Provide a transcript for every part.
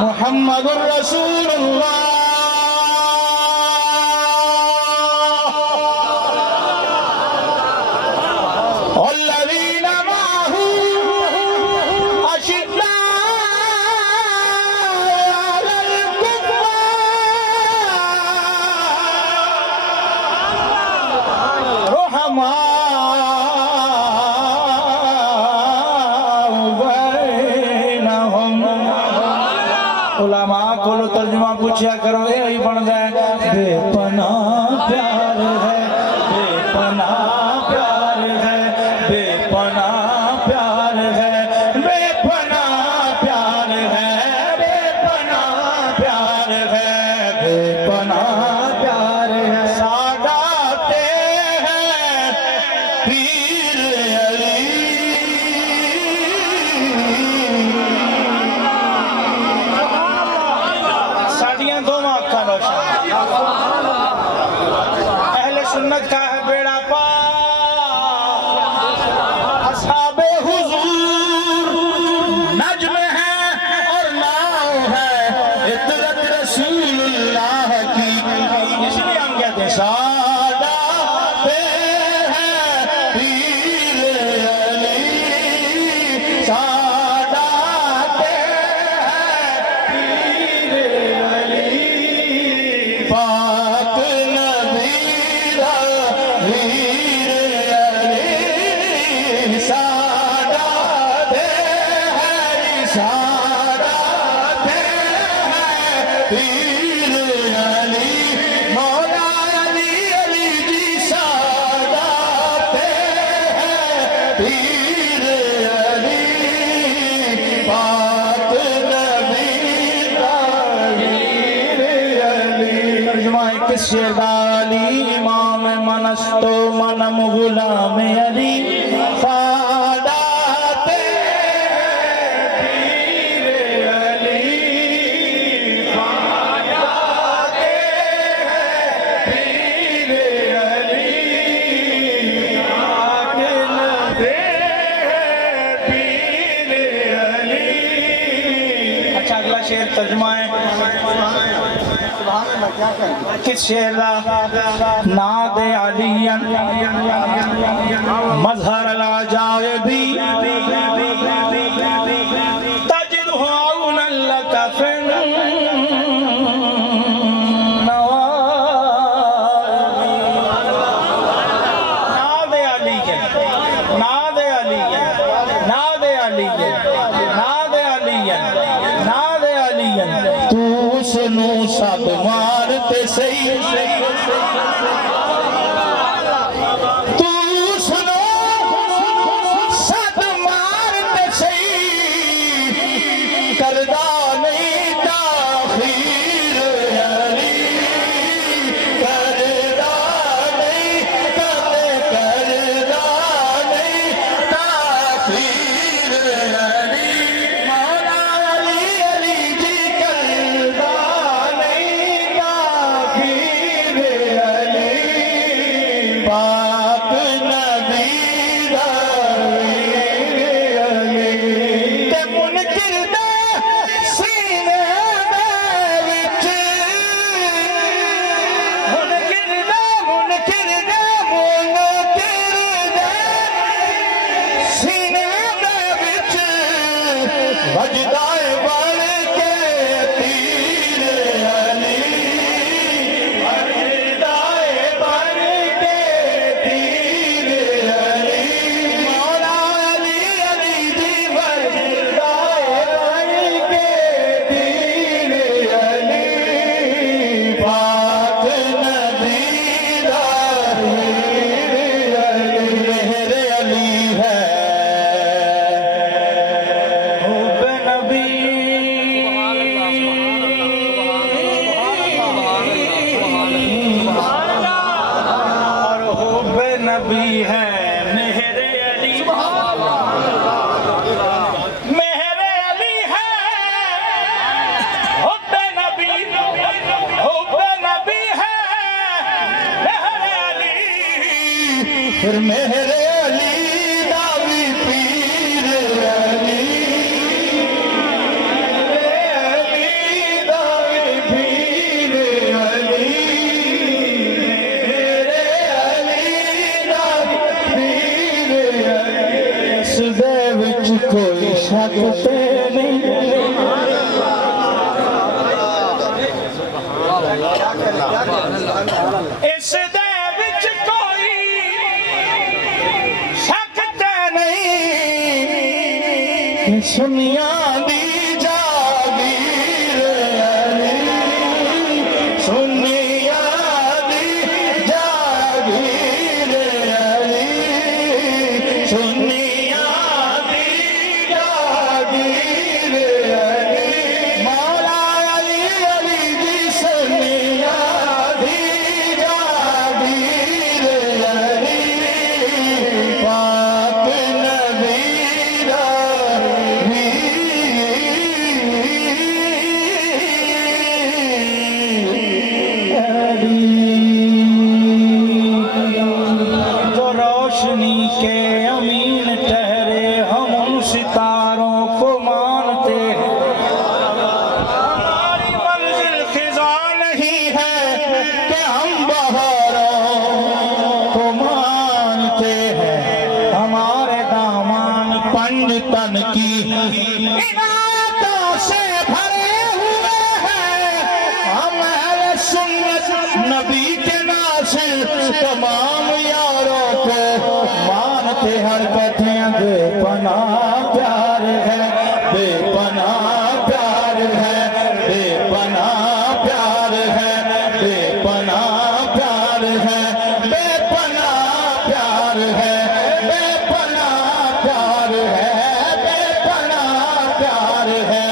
मुहम्मदुर रसूलुल्लाह तर्जुमा पूछा करो यही बन गए बेपनाह प्यार है बेपनाह प्यार है बेपनाह प्यार है बेपनाह प्यार है बेपनाह प्यार है बेपनाह प्यार है सादाते हैं पीर अली अहले सुन्नत का है बेड़ा पार असहाबे हुजूर नज्म है और नाव है इतरत रसूलुल्लाह की इसलिए हम कहते हैं सादाते हैं पीर अली सादाते हैं पीर अली पाक नबी वीर अली सादाते हैं सादाते हैं पीर अली मौला अली अली जी सादाते हैं पीर अली पाक नबी वीर अली तर्जुमा किससे गाली इमाम मनस्तो मनम गुलाम अली सादाते पीर अली सादाते पीर अली पीर अली। अच्छा अगला शेर तर्जुमा है किस शेर नाद अलियन मजहर अलाजाइबी तजिदहु औनन लक फिन नाद अलियन नाद अलियन नाद अलियन नाद अलियन नाद अलियन तू सुनो सब मारते सही तू सुनो सब मारते सही करदा नहीं ताखीर अली करदा नहीं करदा नहीं ताखीर अली मौला अली अली जी करदा नहीं सुनिया दी जागीर अली सुनिया दी जागीर अली सुनिया दी जागीर अली मौला अली अली जी सुनिया दी जागीर अली पाक नबीरा जो रोशनी के अमीन ठहरे हम उन सितारों को मानते हैं। हमारी मंजिल खिजा नहीं है कि हम बहारों को मानते हैं हमारे दामान पंडितन की इनायतों से भरे हुए हैं हम अहले सुन्नत नबी के नासिर तमाम यारों को मानते हरकतें बेपनाह प्यार है बेपनाह प्यार है बेपनाह प्यार है बेपनाह प्यार है बेपनाह प्यार है बेपनाह प्यार है बेपनाह प्यार है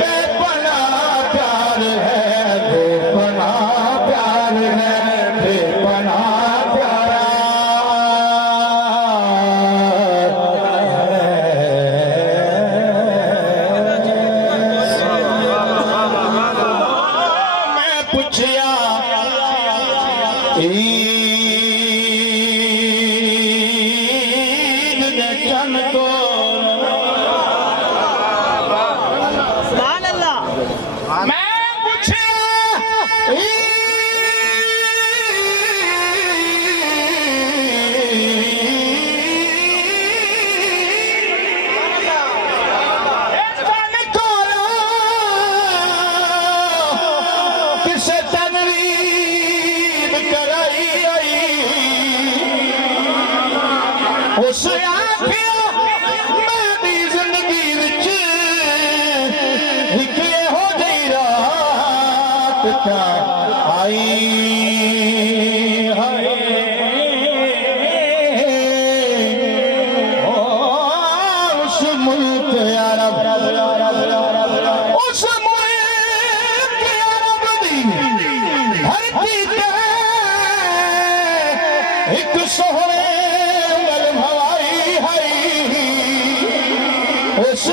बेपनाह प्यार है बेपनाह प्यार है बेपनाह मैं पूछया ईद दे चन को सुभान अल्लाह। मैं पूछया किसे तनवीब कराई आई उस आखिया मैं दी जिंदगी विच एक हो गई रात का आई हाय ओ उस मुल्क अरब उस मुल्क अरब दी धरती ते एक सोहने मल हवाई है उस